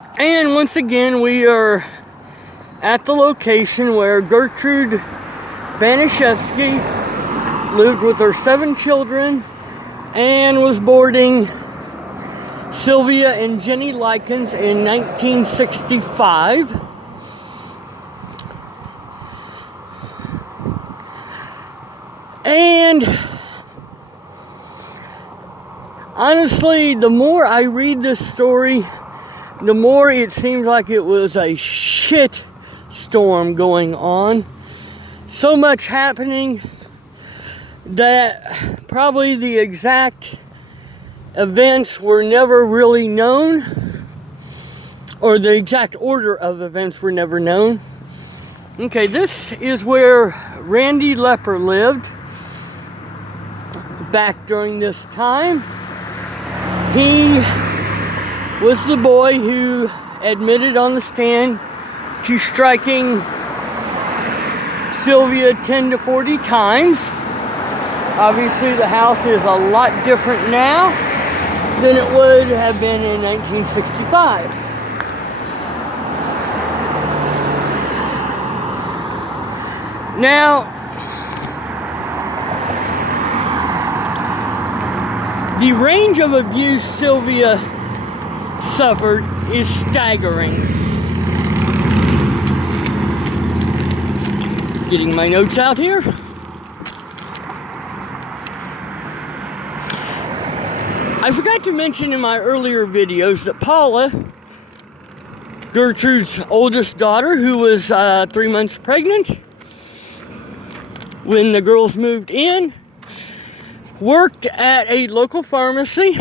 And once again, we are at the location where Gertrude Banishevsky lived with her 7 children and was boarding Sylvia and Jenny Likens in 1965. And honestly, the more I read this story, the more it seems like it was a shit storm going on. So much happening that probably the exact events were never really known, or the exact order of events were never known. Okay, this is where Randy Lepper lived back during this time. He was the boy who admitted on the stand to striking Sylvia 10 to 40 times. Obviously, the house is a lot different now than it would have been in 1965. Now, the range of abuse Sylvia suffered is staggering. Getting my notes out here. I forgot to mention in my earlier videos that Paula, Gertrude's oldest daughter, who was 3 months pregnant when the girls moved in, worked at a local pharmacy,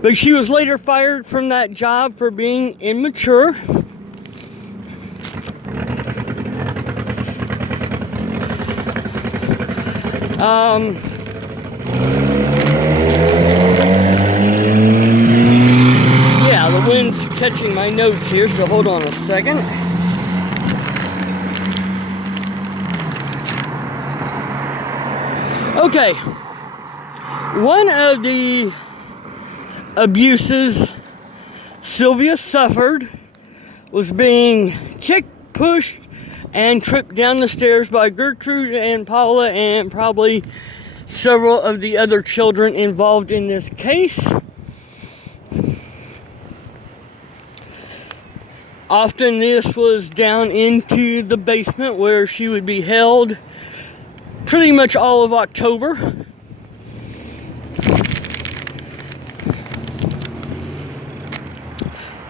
but she was later fired from that job for being immature. Yeah, the wind's catching my notes here, so hold on a second. Okay, one of the abuses Sylvia suffered was being kicked, pushed, and tripped down the stairs by Gertrude and Paula and probably several of the other children involved in this case. Often this was down into the basement where she would be held pretty much all of October.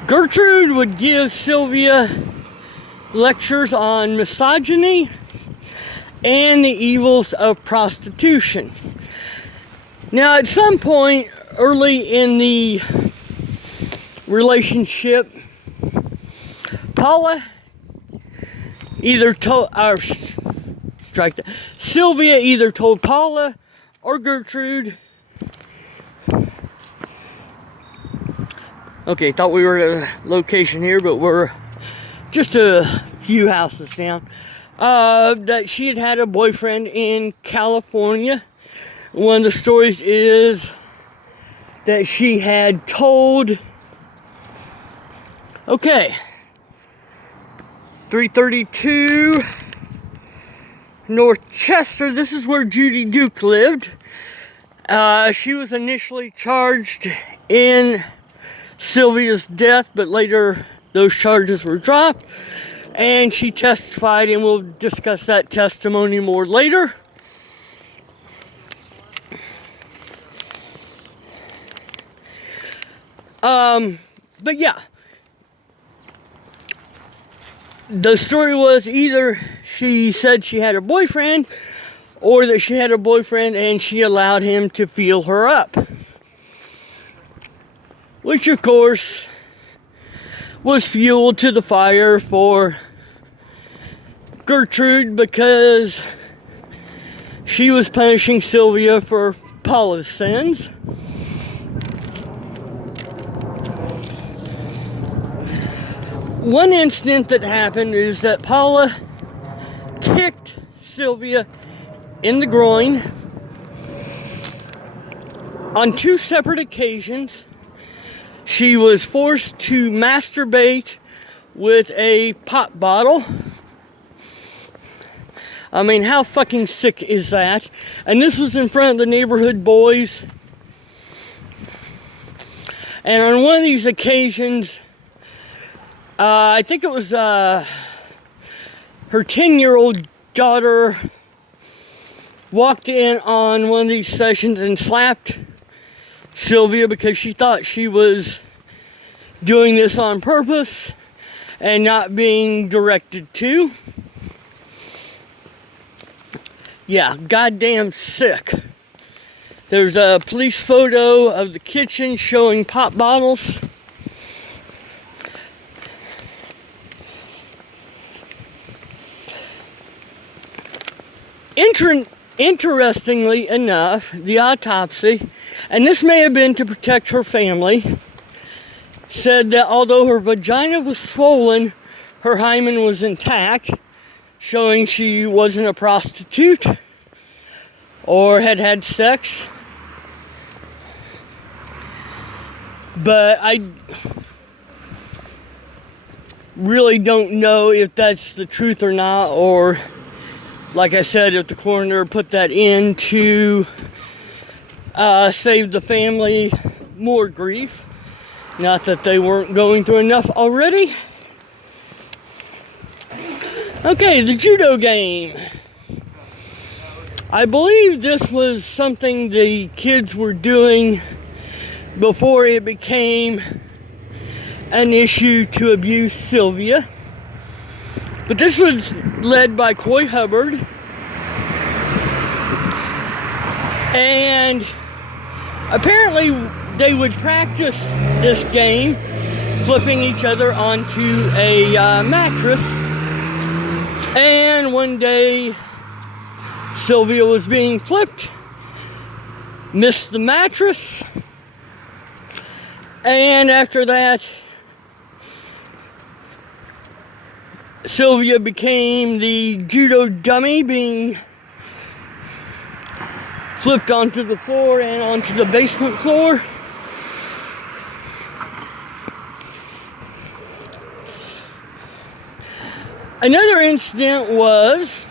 Gertrude would give Sylvia lectures on misogyny and the evils of prostitution. Now, at some point early in the relationship, Paula either told, Sylvia either told Paula or Gertrude. Okay, thought we were at a location here, but we're just a few houses down. That she had had a boyfriend in California. One of the stories is that she had told, okay, 332 North Chester, this is where Judy Duke lived. She was initially charged in Sylvia's death, but later those charges were dropped, and she testified, and we'll discuss that testimony more later. But yeah, the story was either she said she had a boyfriend, or that she had a boyfriend and she allowed him to feel her up. Which, of course, was fuel to the fire for Gertrude, because she was punishing Sylvia for Paula's sins. One incident that happened is that Paula kicked Sylvia in the groin on 2 separate occasions. she was forced to masturbate with a pop bottle. I mean, how fucking sick is that? And this was in front of the neighborhood boys. And on one of these occasions, I think it was her 10-year-old daughter walked in on one of these sessions and slapped Sylvia because she thought she was doing this on purpose and not being directed to. Yeah, goddamn sick. There's a police photo of the kitchen showing pop bottles. Interestingly enough, the autopsy, and this may have been to protect her family, said that although her vagina was swollen, her hymen was intact, showing she wasn't a prostitute or had had sex. But I really don't know if that's the truth or not, or like I said, if the coroner put that in to save the family more grief. Not that they weren't going through enough already. Okay, the judo game. I believe this was something the kids were doing before it became an issue to abuse Sylvia. But this was led by Coy Hubbard. And apparently they would practice this game, flipping each other onto a mattress. And one day, Sylvia was being flipped, missed the mattress, and after that, Sylvia became the judo dummy, being flipped onto the floor and onto the basement floor. Another incident was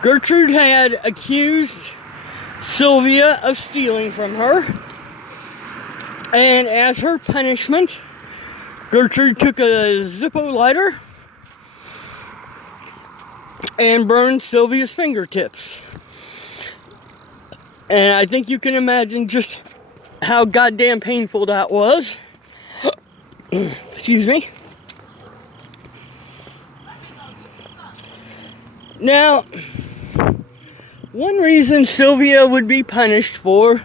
Gertrude had accused Sylvia of stealing from her, and as her punishment, Gertrude took a Zippo lighter and burned Sylvia's fingertips. And I think you can imagine just how goddamn painful that was. Excuse me. Now, one reason Sylvia would be punished for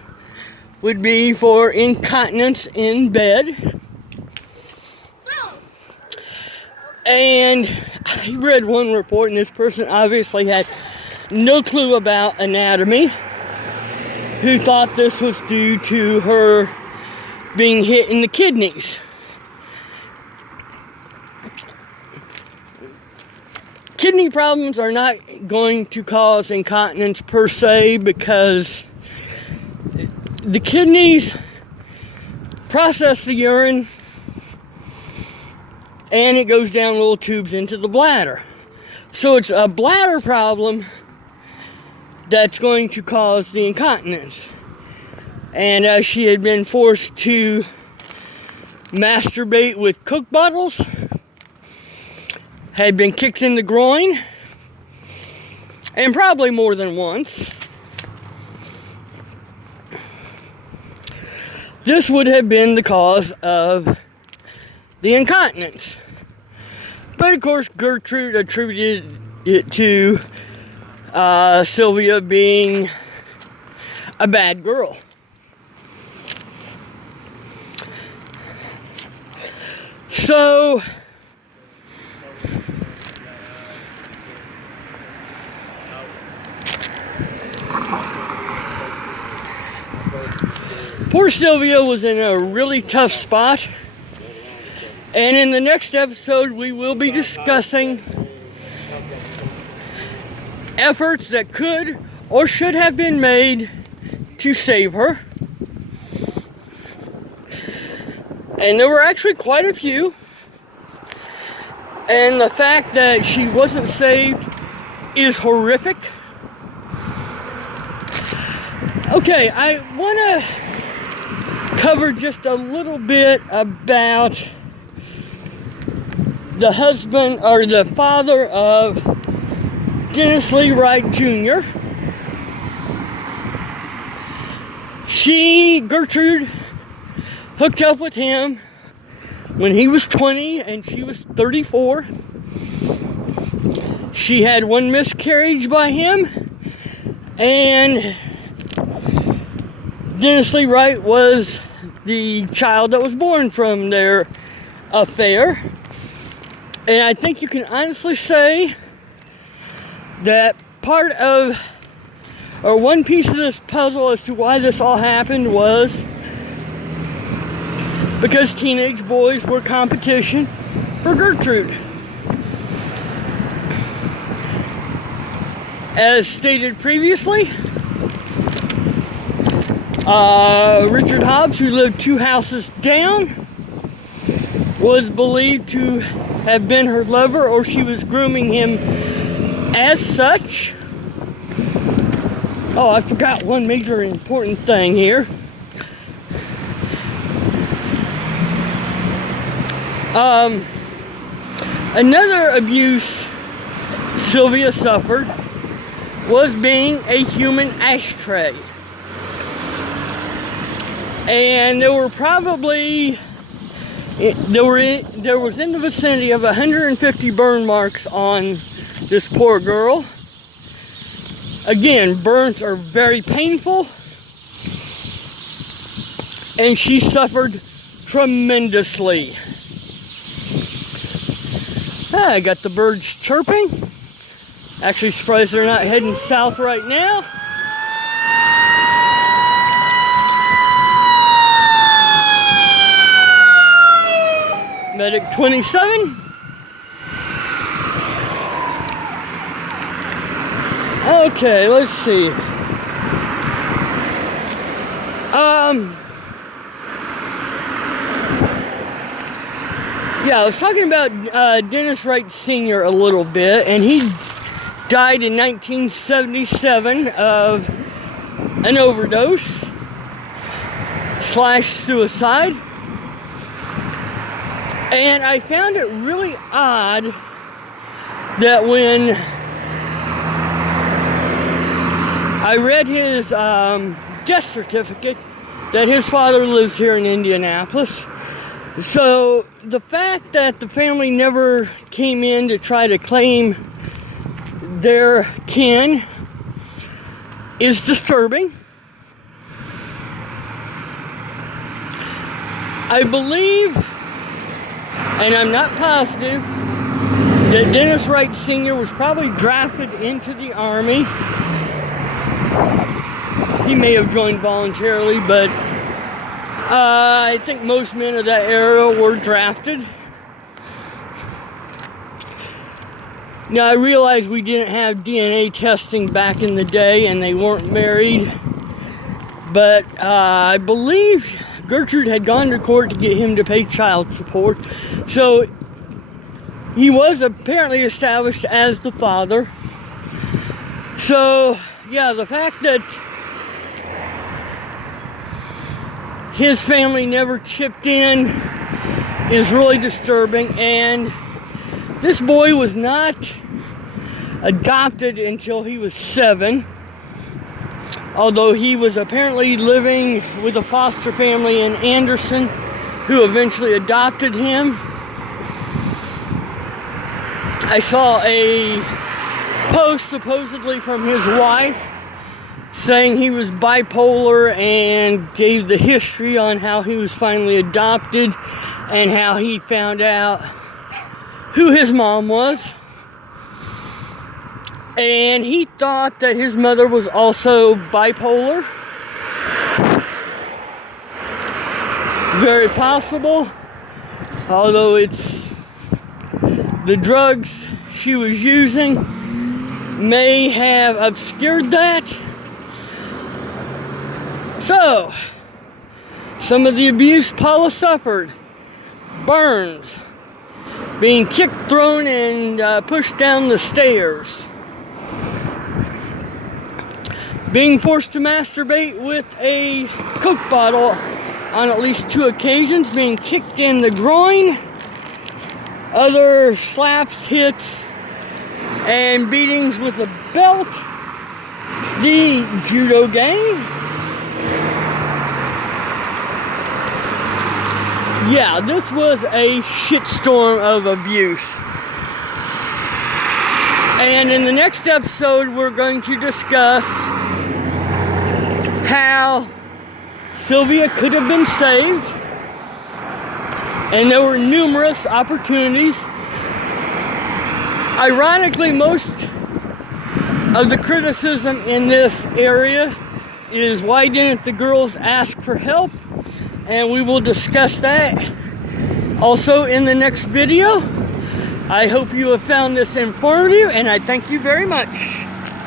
would be for incontinence in bed. And I read one report, and this person obviously had no clue about anatomy, who thought this was due to her being hit in the kidneys. Kidney problems are not going to cause incontinence per se, because the kidneys process the urine and it goes down little tubes into the bladder. So it's a bladder problem that's going to cause the incontinence. And as she had been forced to masturbate with Coke bottles, had been kicked in the groin, and probably more than once, this would have been the cause of the incontinence. But of course, Gertrude attributed it to Sylvia being a bad girl. So, poor Sylvia was in a really tough spot. And in the next episode, we will be discussing efforts that could or should have been made to save her. And there were actually quite a few. And the fact that she wasn't saved is horrific. Okay, I want to cover just a little bit about the husband or the father of Dennis Lee Wright Jr. Gertrude, hooked up with him when he was 20 and she was 34. She had one miscarriage by him, and Dennis Lee Wright was the child that was born from their affair. And I think you can honestly say that one piece of this puzzle as to why this all happened was because teenage boys were competition for Gertrude. As stated previously, Richard Hobbs, who lived 2 houses down, was believed to have been her lover, or she was grooming him as such. Oh, I forgot one major important thing here. Another abuse Sylvia suffered was being a human ashtray. And there was in the vicinity of 150 burn marks on this poor girl. Again, burns are very painful, and she suffered tremendously. I got the birds chirping. Actually, surprised they're not heading south right now. Medic 27. Okay, let's see. Yeah, I was talking about Dennis Wright Sr. a little bit, and he died in 1977 of an overdose / suicide. And I found it really odd that when I read his death certificate, that his father lives here in Indianapolis. So the fact that the family never came in to try to claim their kin is disturbing. I believe, and I'm not positive, that Dennis Wright Sr. was probably drafted into the Army. He may have joined voluntarily, but I think most men of that era were drafted. Now, I realize we didn't have DNA testing back in the day, and they weren't married, but I believe Gertrude had gone to court to get him to pay child support. So he was apparently established as the father. So, yeah, the fact that his family never chipped in is really disturbing. And this boy was not adopted until he was 7. Although he was apparently living with a foster family in Anderson, who eventually adopted him. I saw a post supposedly from his wife saying he was bipolar, and gave the history on how he was finally adopted and how he found out who his mom was. And he thought that his mother was also bipolar. Very possible, although it's the drugs she was using may have obscured that. So, some of the abuse Paula suffered burns, being kicked, thrown, and pushed down the stairs, being forced to masturbate with a Coke bottle on at least 2 occasions, being kicked in the groin, other slaps, hits, and beatings with a belt, the Judo gang. Yeah, this was a shitstorm of abuse. And in the next episode, we're going to discuss how Sylvia could have been saved. And there were numerous opportunities. Ironically, most of the criticism in this area is why didn't the girls ask for help? And we will discuss that also in the next video. I hope you have found this informative, and I thank you very much.